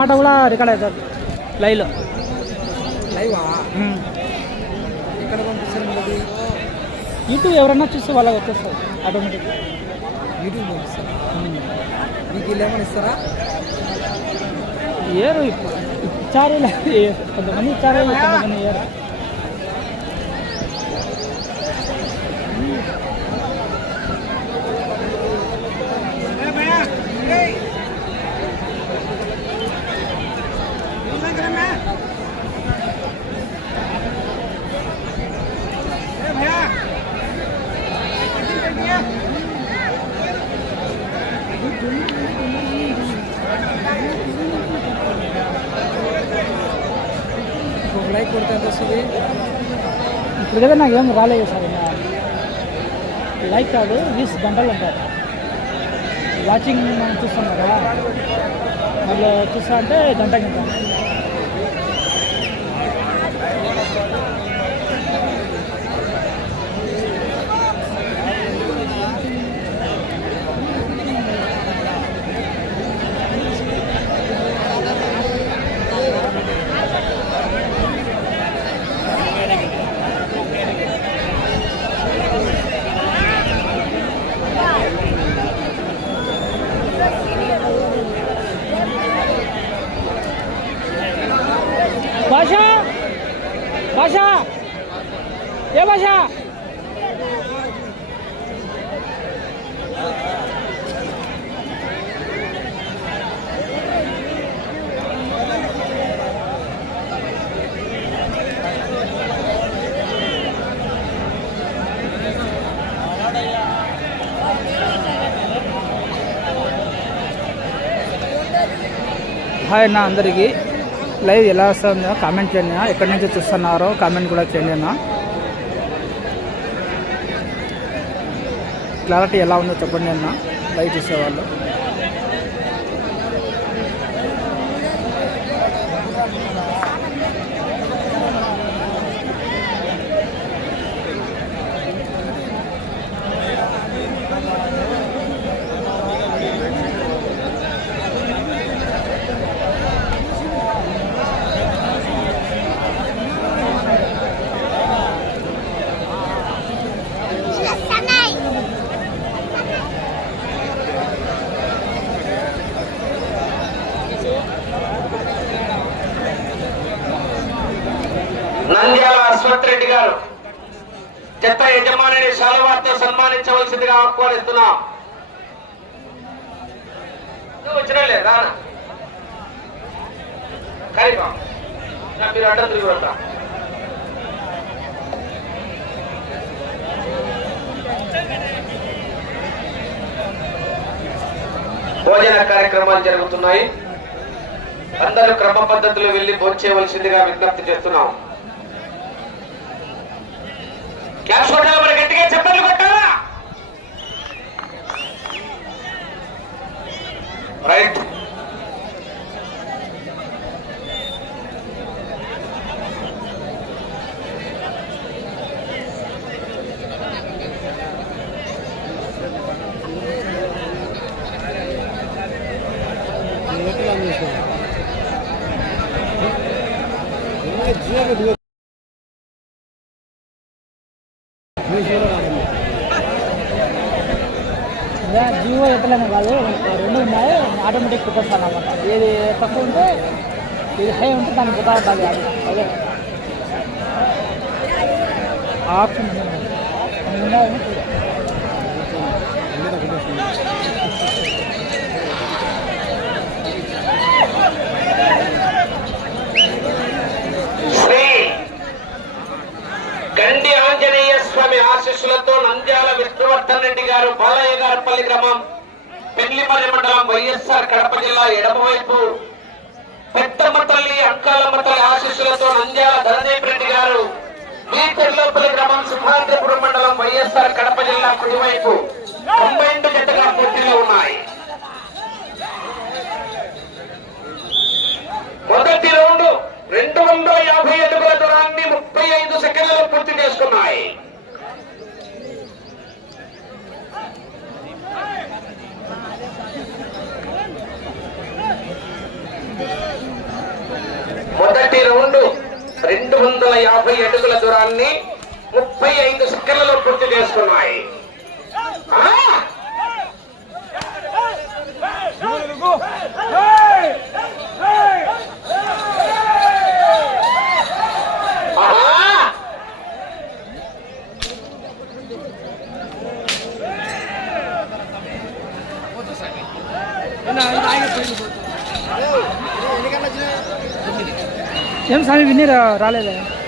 మాట కూడా రికార్డ్ అవుతుంది లైవ్లో యూట్యూబ్ ఎవరన్నా చూస్తే వాళ్ళకి వచ్చేస్తుంది ఆటోమేటిక్ యూట్యూబ్ పంపిస్తారా? మీకు వీళ్ళు ఏమైనా ఇస్తారా? ఏరు ఇచ్చారు కొంతమంది ఇచ్చారు కొంతమంది ఏరు. వస్తుంది ఇప్పుడు కదా నాకు ఏం రాలేదు సార్. లైక్ కాదు వీస్ గంటలు అంటారు. వాచింగ్ మనం చూస్తాం కదా. మళ్ళీ చూస్తా అంటే గంట గంట. హాయ్ అన్న అందరికీ. లైవ్ ఎలా వస్తుందో కామెంట్ చేయండి ఎక్కడి నుంచి చూస్తున్నారో కామెంట్ కూడా చేయండి అన్న. క్లారిటీ ఎలా ఉందో చెప్పండి అన్న. లైవ్ చూసేవాళ్ళు. ఉన్నాయి. జరుగుతున్నాయి అందరూ క్రమ పద్ధతిలో వెళ్ళి భోంచేయవలసిందిగా విజ్ఞప్తి చేస్తున్నాం. క్యాష్ కొట్టాలి? మరి గట్టిగా చెప్పలు కొట్టాలా? రైట్ ఇదే జియో ఎత్తలేము కాదు రెండు ఉన్నాయి ఆటోమేటిక్ కుట్టేస్తాను అనమాట ఏది తక్కువ ఉంటే ఇది హై ఉంటే దాన్ని కుట్టా ఉండాలి అది అదే ఆప్షన్ ఉంది. అన్ని ఉన్నాయి. శ్రీ గండి ఆంజనేయ స్వామి ఆశీస్సులతో నంద్యాల విష్ణువర్ధన్ రెడ్డి గారు బాలయ్య గారిపల్లి గ్రామం పెళ్ళిమల్లి మండలం వైఎస్ఆర్ కడప జిల్లా ఎడమవైపు పెద్దమ్మ తల్లి అంకాలమ్మ తల్లి ఆశీస్సులతో నంద్యాల ధనదీప్ రెడ్డి గారు మీ తెల్లపల్లి గ్రామం సింహాద్రిపురం మండలం వైఎస్ఆర్ కడప జిల్లా కుడివైపు కంబైండ్ జట్టుగా పోటీలో ఉన్నాయి. మొదటి రౌండ్ రెండు వందల యాభై అడుగుల దూరాన్ని ముప్పై ఐదు సెకండ్లలో పూర్తి చేసుకున్నాయి. యాభై అడుగుల దూరాన్ని ముప్పై ఐదు సెకండ్లలో పూర్తి చేసుకున్నాయి. ఏం స్వామి విన్నీరా రా-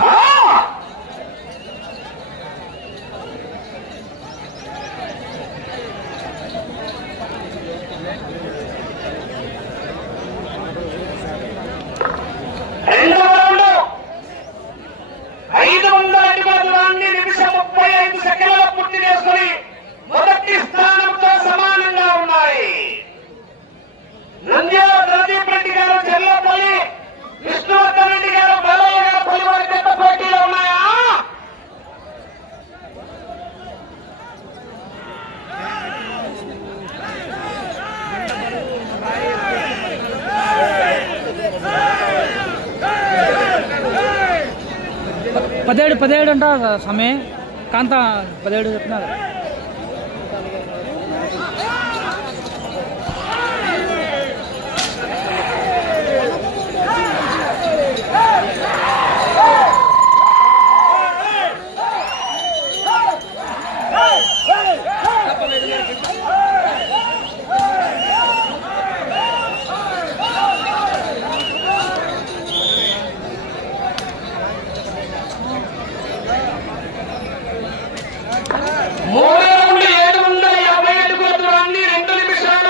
ఆ! రెండవ రౌండ్ ఐదు వందల అడుగుల దూరాన్ని నిమిషం ముప్పై ఐదు సెకండ్లలో పూర్తి చేసుకుని మొదటి స్థానంతో సమానంగా ఉన్నాయి నంద్యాల ప్రదీప్ రెడ్డి గారు చెల్లపల్లి విష్ణువర్ధన్ రెడ్డి గారు బాలయ్య గారు పల్లివారి పెద్ద పోటీలో ఉన్నాయా పదిహేడు అంట సమయం. కాంత పదిహేడు చెప్తున్నారు మూడు రౌండ్ ఏడు వందల యాభై అడుగుల దూరాన్ని రెండు నిమిషాల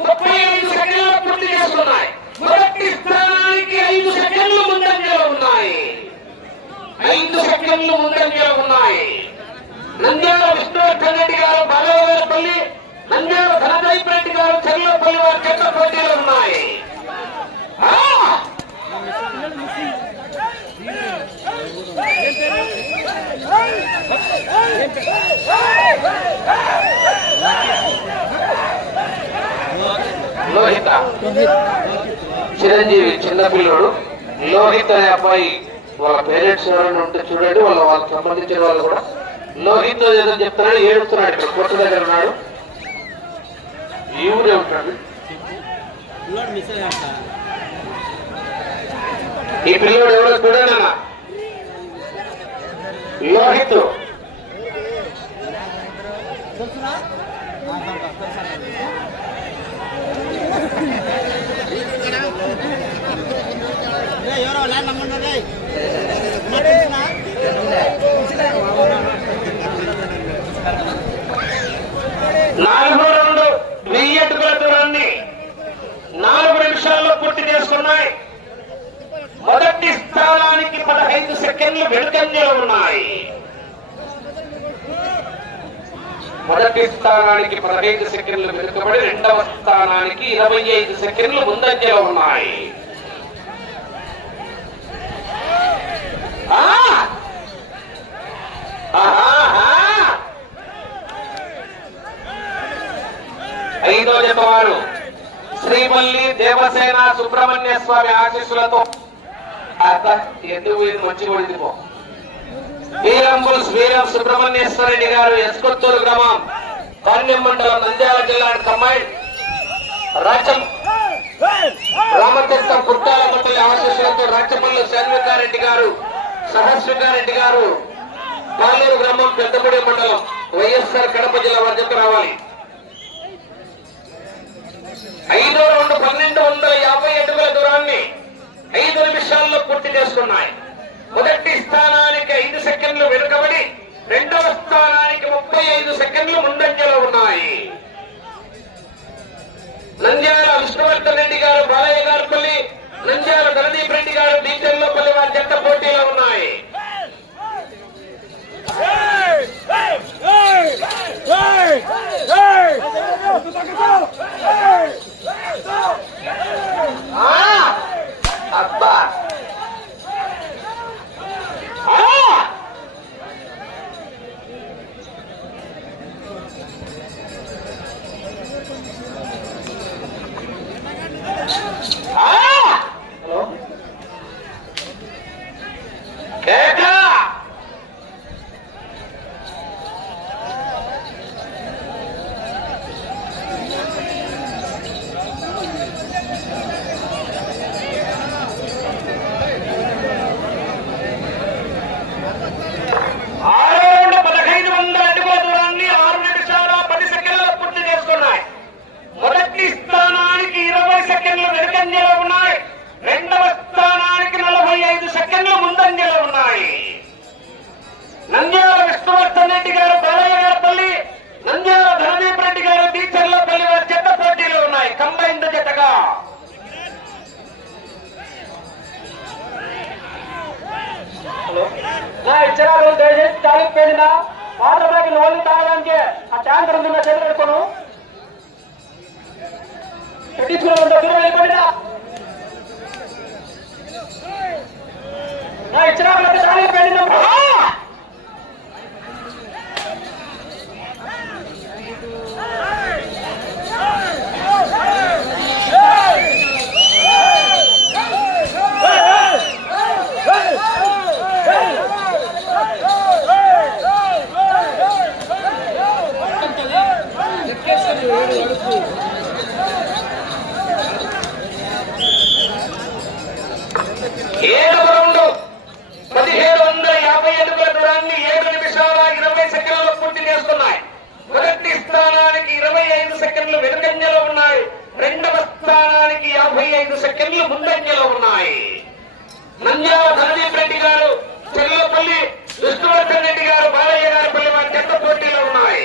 ముప్పై ఐదు సెకండ్ల పూర్తి చేసుకున్నాయి మొదటి స్థానానికి ఐదు సెకండ్లు ముందంజలో ఉన్నాయి ఐదు సెకండ్లు ముందంజలో ఉన్నాయి నంద్యాల విష్ణువర్ధన్ రెడ్డి గారు బాలయ్యపల్లి నంద్యాల ధనదీప్ రెడ్డి గారు చెల్లపల్లి వారి చెత్త పోటీలు ఉన్నాయి ఆ! లోహిత. చిరంజీవి చిన్నపిల్లడు లోహిత అనే అబ్బాయి వాళ్ళ పేరెంట్స్ ఎవరైనా ఉంటే చూడండి వాళ్ళ వాళ్ళకి సంబంధించిన వాళ్ళు కూడా. లోహిత ఏదో చెప్తున్నాడు ఏడుతున్నాడు ఇక్కడ కొట్ట దగ్గర ఉన్నాడు. ఈ ఊరే ఉంటాడు. ఈ పిల్లోడు ఎవరు చూడండి లోహిత్. నాలుగు రెండు వెయ్యి అడుగుల దూరాన్ని నాలుగు నిమిషాల్లో పూర్తి చేస్తున్నాయి మొదటి స్థానానికి పదహైదు సెకండ్లు వెనుకంజలో ఉన్నాయి. మొదటి స్థానానికి పదహైదు సెకండ్లు వెనుకబడి రెండవ స్థానానికి ఇరవై ఐదు సెకండ్లు ముందంజలో ఉన్నాయి. ఐదో జతవారు శ్రీమల్లి దేవసేన సుబ్రహ్మణ్య స్వామి ఆశీస్సులతో. అత్త ఎందుకు ఇది మంచి వీరంబుల్ వీరం సుబ్రహ్మణ్యేశ్వరరెడ్డి గారు ఎస్కొత్తూరు గ్రామం కాన్యం మండలం నంద్యాల జిల్లా కంబైన్. రాచం రామతీర్థం పుట్టాల పట్టుల ఆశీస్సులతో రాచపల్లి శాన్వికారెడ్డి గారు సహస్వికారెడ్డి గారు పాలూరు గ్రామం పెద్దపూడి మండలం వైఎస్ఆర్ కడప జిల్లా వద్దకు రావాలి. ఐదో రౌండ్ పన్నెండు వందల యాభై అడుగుల దూరాన్ని ఐదు నిమిషాల్లో పూర్తి చేస్తున్నాయి మొదటి స్థానానికి ఐదు సెకండ్లు వెనుకబడి రెండవ స్థానానికి ముప్పై ఐదు సెకండ్లు ముందంజలో ఉన్నాయి. నంద్యాల విష్ణువర్ధన్ రెడ్డి గారు బాలయ్య గారిపల్లి నంద్యాల ధనదీప్ రెడ్డి గారు డీటెయిల్లోపల్లి వారి జట్ట పోటీలో ఉన్నాయి. అబ్బా! ఆ ట్యాంకర్ ఉంది నా చేతులు పెట్టుకోను. పెట్టించుకుని ఉంటే దూరం వెళ్ళిపోయినా ఇచ్చిన వాళ్ళకి సెకండ్లు వెనుకంజలో ఉన్నాయి. రెండవ స్థానానికి యాభై ఐదు సెకండ్లు ముందంజలో ఉన్నాయి. నంద్యాల సందీప్ రెడ్డి గారు చెల్లపల్లి విష్ణువర్ధన్ రెడ్డి గారు బాలయ్య గారి పల్లి వారి చెత్త పోటీలో ఉన్నాయి.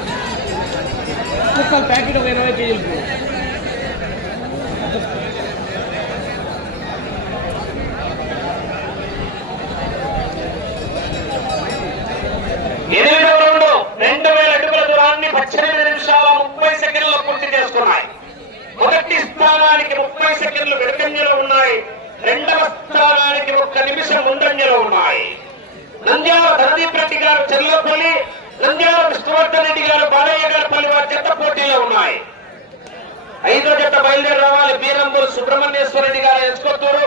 నంద్యాల బీరంబూరు సుబ్రహ్మణ్యేశ్వర రెడ్డి గారు ఎంచుకొత్తూరు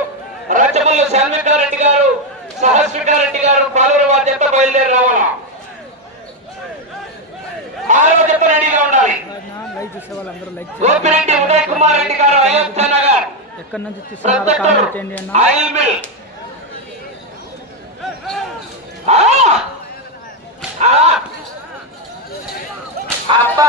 రచ్చబల్లు శాన్వికారెడ్డి గారు సహస్వికారెడ్డి గారు పాలూరు వారి చెత్త బయలుదేరి రావాలా? ఆరో జంట రెడీగా ఉండాలి. గోపిరెడ్డి ఉదయ్ కుమార్ రెడ్డి గారు అయోధ్య నగర్. Oil mill. అబ్బా!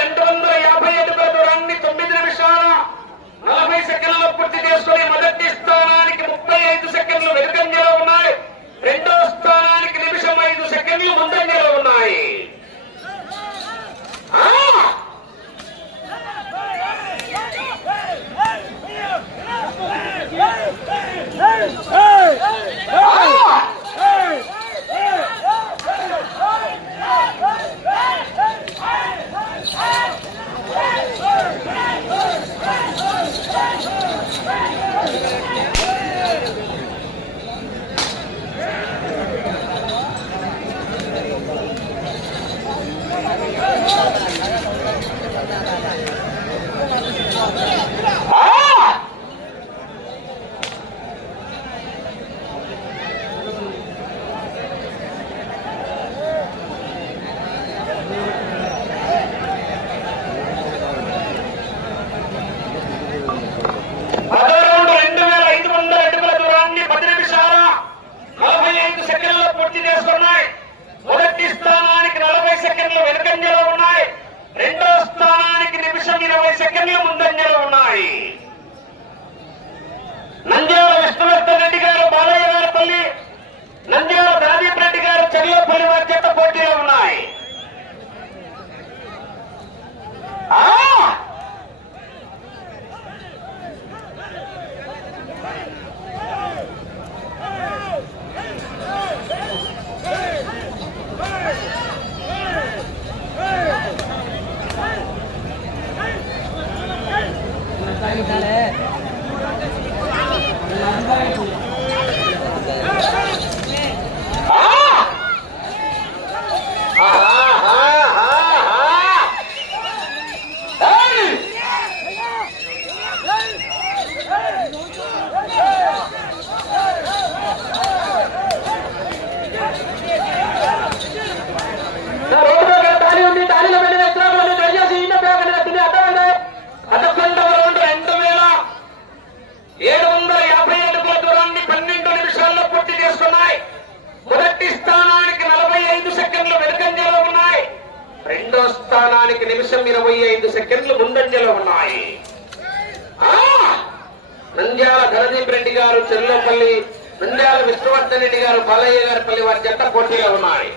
నిమిషం ఇరవై ఐదు సెకండ్లు ముందంజలో ఉన్నాయి. నంద్యాల ధనదీప్ రెడ్డి గారు చెల్లపల్లి నంద్యాల విష్ణువర్ధన్ రెడ్డి గారు బాలయ్య గారి పల్లి వారి జంట పోటీలో ఉన్నాయి.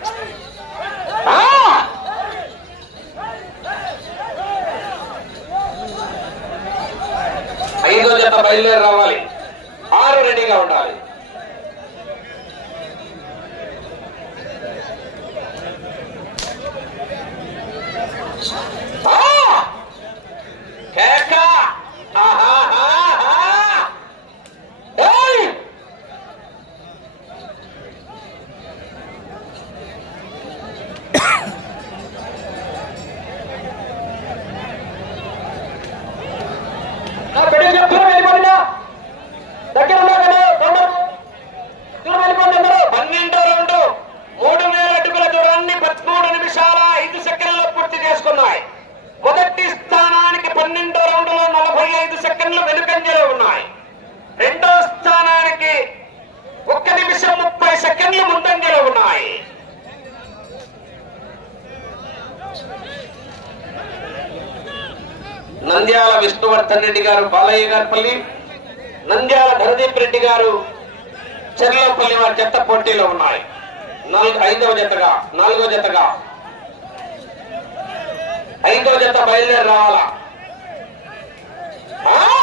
ఐదో జత బయలుదేరి రావాలి. ఆరు రెడీగా ఉండాలి. ఆ! కేక! ఆహాహాహా! ఏయ్! నా బిడ్డ చెప్తున్నా వెళ్ళిపోయినా దగ్గర ఉన్నా కదా తొందరగా. దూరం వెళ్ళిపోండి అందరూ. పన్నెండో రౌండ్ మూడు వేల అడుగుల దూరాన్ని పదమూడు నిమిషాల ఐదు సెకండ్లు పూర్తి చేసుకున్నాయి మొదటి స్థానానికి పన్నెండో రౌండ్లో నలభై ఐదు సెకండ్లు వెనుకంజలో ఉన్నాయి రెండో స్థానానికి ఒక్క నిమిషం ముప్పై సెకండ్లు ముందంజలో ఉన్నాయి నంద్యాల విష్ణువర్ధన్ బాలయ్య గారి పల్లి నంద్యాల ధరదీప్ రెడ్డి గారు చెర్లపల్లి వారి జత పోటీలో ఉన్నాయి. నాలుగు ఐదవ జతగా నాలుగో జతగా. ఐదవ జత బయలుదేరి రావాలా? ఆహా!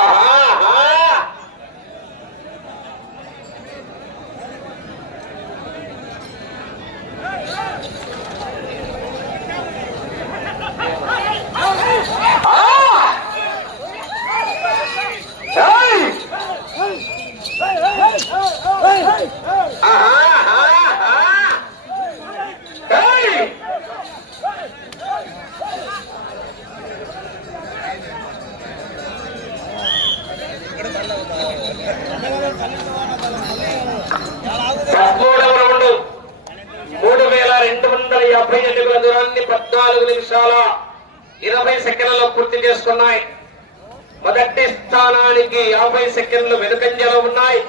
ఆహాహా! ఆ! ఏయ్! ఆహాహాహా! ఏయ్! పదమూడవ రౌండ్ మూడు వేల రెండు వందల యాభై అడుగుల దూరాన్ని పద్నాలుగు నిమిషాల ఇరవై సెకండ్లలో పూర్తి చేసుకున్నాయి మొదటి స్థానానికి యాభై సెకండ్లు వెనుకంజలో ఉన్నాయి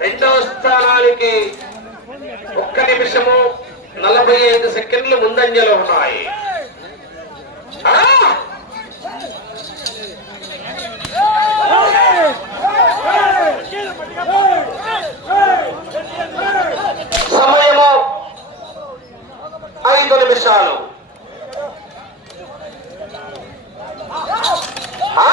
రెండవ స్థానానికి ఒక్క నిమిషము నలభై ఐదు సెకండ్లు ముందంజలో ఉన్నాయి. సమయము ఐదు నిమిషాలు. ఆ!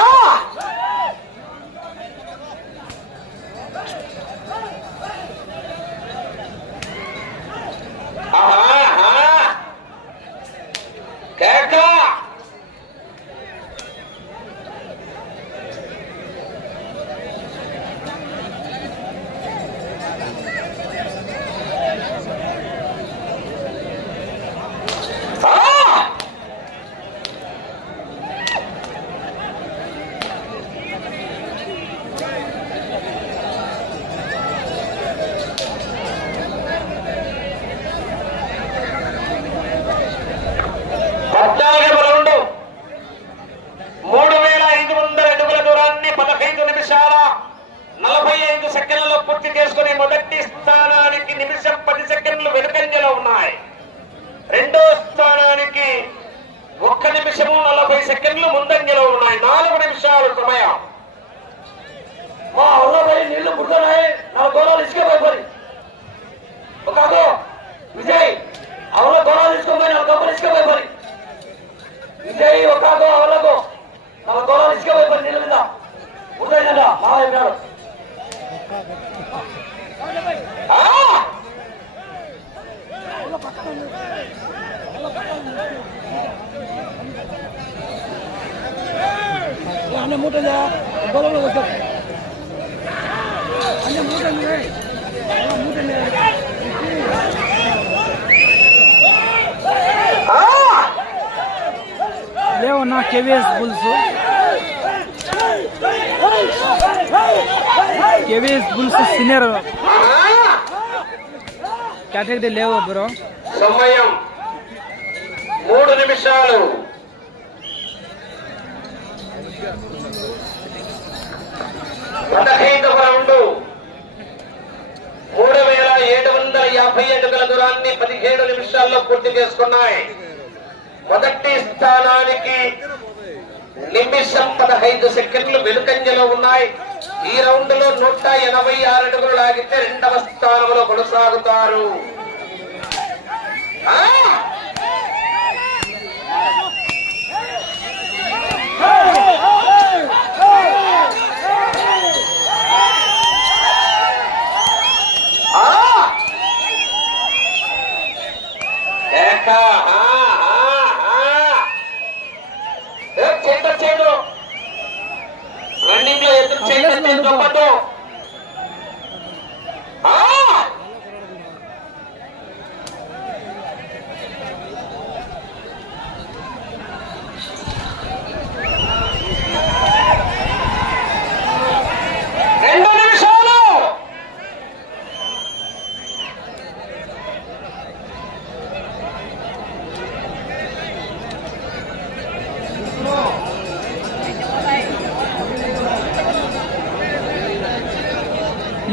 ಅವಶ್ಯಕವೇ ಬಂದಿರಲಿಲ್ಲ ಉದಯನಲ್ಲ ಮಹಾದೇವರು ಅನ್ನ ಮೂಟಲ್ಲ ಬಲವಲ್ಲ ಗೊತ್ತಾಗ ಅನ್ನ ಮೂಟಲ್ಲ ಮೂಟಲ್ಲ Leona Keves Bulzu KVS bulls senior category లేవు బ్రో. సమయం మూడు నిమిషాలు. పదహైదవ రౌండ్ మూడు వేల ఏడు వందల యాభై అడుగుల దూరాన్ని పదిహేడు నిమిషాల్లో పూర్తి చేసుకున్నాయి. మొదటి స్థానానికి నిమిషం పదహైదు సెకండ్లు వెనుకంజలో ఉన్నాయి. ఈ రౌండ్లో నూట ఎనభై ఆరు అడుగులు లాగితే రెండవ స్థానంలో కొనసాగుతారు. ఆ! ఏక, ఆ, ఆ, ఆ. ఏ, చేత చేదు రన్నింగ్లో ఎదురు చేయండి తప్పదు ఆ! రెండు నిమిషాలు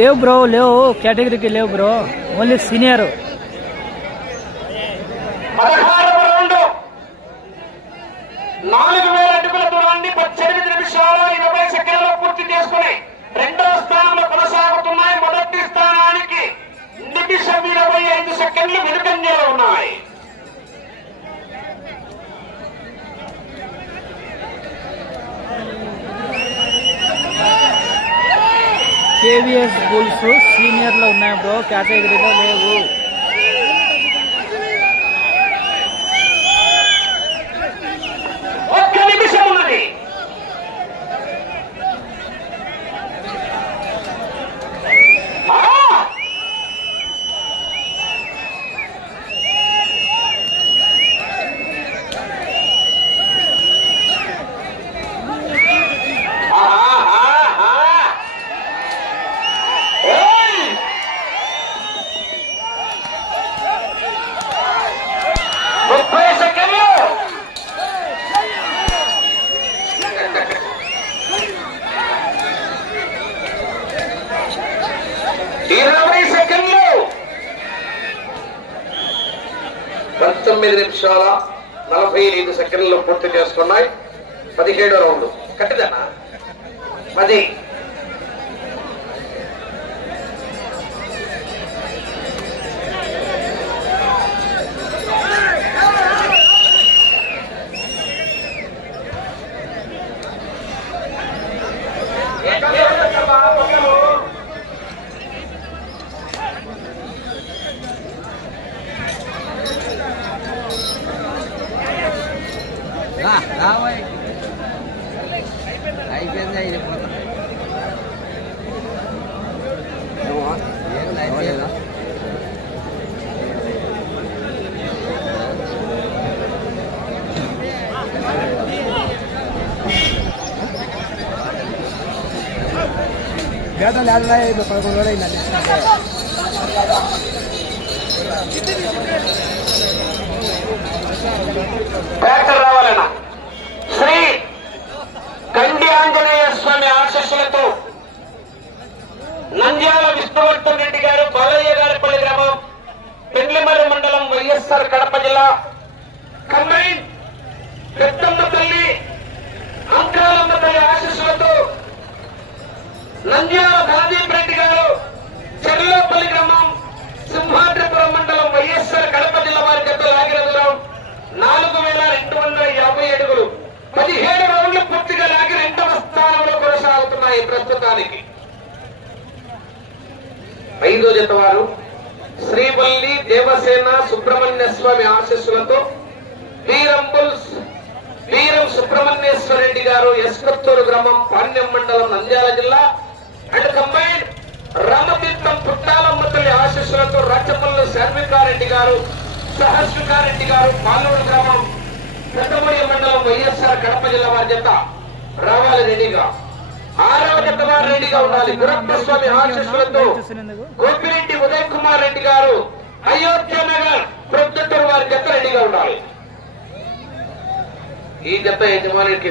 లేవు బ్రో లేవు కేటగిరీకి లేవు బ్రో ఓన్లీ సీనియర్ పదహారవ రౌండ్ నాలుగు వేల అడుగుల దూరాన్ని పద్దెనిమిది నిమిషాల ఇరవై సెకండ్లలో పూర్తి చేసుకుని రెండవ స్థానంలో కొనసాగుతున్నాయి మొదటి స్థానానికి నిమిషం ఇరవై ఐదు సెకండ్లు వెనుకంజలో ఉన్నాయి కేవీఎస్ బుల్స్ సీనియర్లో ఉన్నాయి బ్రో? కేటగిరీలో లేవు ఒక్క నిమిషం ఉన్నది ఆ! ఆహాహా! ఏయ్! ముప్పై సెకండ్లు ఇరవై సెకండ్లు పంతొమ్మిది నిమిషాల నలభై ఐదు సెకండ్లు పూర్తి చేసుకున్నాయి పదిహేడో రౌండ్. కట్టిదన్నా పది. వేతలు యాభై పదకొండు వేలు అయిందండి ట్రాక్టర్ రావాలన్నా శ్రీ కండి ఆంజనేయ స్వామి ఆశస్సులతో నంద్యాల విష్ణువర్ధన్ రెడ్డి గారు బాలయ్య గారిపల్లి గ్రామం పెండ్లిమర్రి మండలం వైఎస్ఆర్ కడప జిల్లా కంబైన్ పెద్దమ్మ తల్లి అంకాలమ్మ తల్లి ఆశస్సులతో నంద్యాల బాదీప్ రెడ్డి గారు చెర్లోపల్లి గ్రామం సింహాద్రిపురం మండలం వైఎస్ఆర్ కడప జిల్లా వారి జత లాగిన దూరం నాలుగు వేల రెండు వందల యాభై అడుగులు పదిహేడు రౌండ్లు పూర్తిగా లాగి రెండవ స్థానంలో కొనసాగుతున్నాయి ప్రస్తుతానికి. ఐదో జత వారు శ్రీవల్లి దేవసేన సుబ్రహ్మణ్య స్వామి ఆశస్సులతో వీరంబుల్ వీరం సుబ్రహ్మణ్యేశ్వర రెడ్డి గారు ఎస్కొత్తూరు గ్రామం పాణ్యం మండలం నంద్యాల జిల్లా అండ్ కంబైన్ రామతీర్థం పుట్టాలమ్మ తల్లి ఆశీస్సులతో రాచపల్లి శర్మికారెడ్డి గారు సహస్వికారెడ్డి గారు పాలూరు గ్రామం పెద్దమూడి మండలం వైఎస్ఆర్ కడప జిల్లా వారి జత రావాలి రెడ్డిగా ఆరవ జత వారి రెడ్డిగా ఉండాలి. గురప్ప స్వామి ఆశీస్సులతో గోపిరెడ్డి ఉదయ్ కుమార్ రెడ్డి గారు అయోధ్య నగర్ ప్రొద్దుటూరు వారి జత రెడీగా ఉండాలి. ఈ జత యజమానికి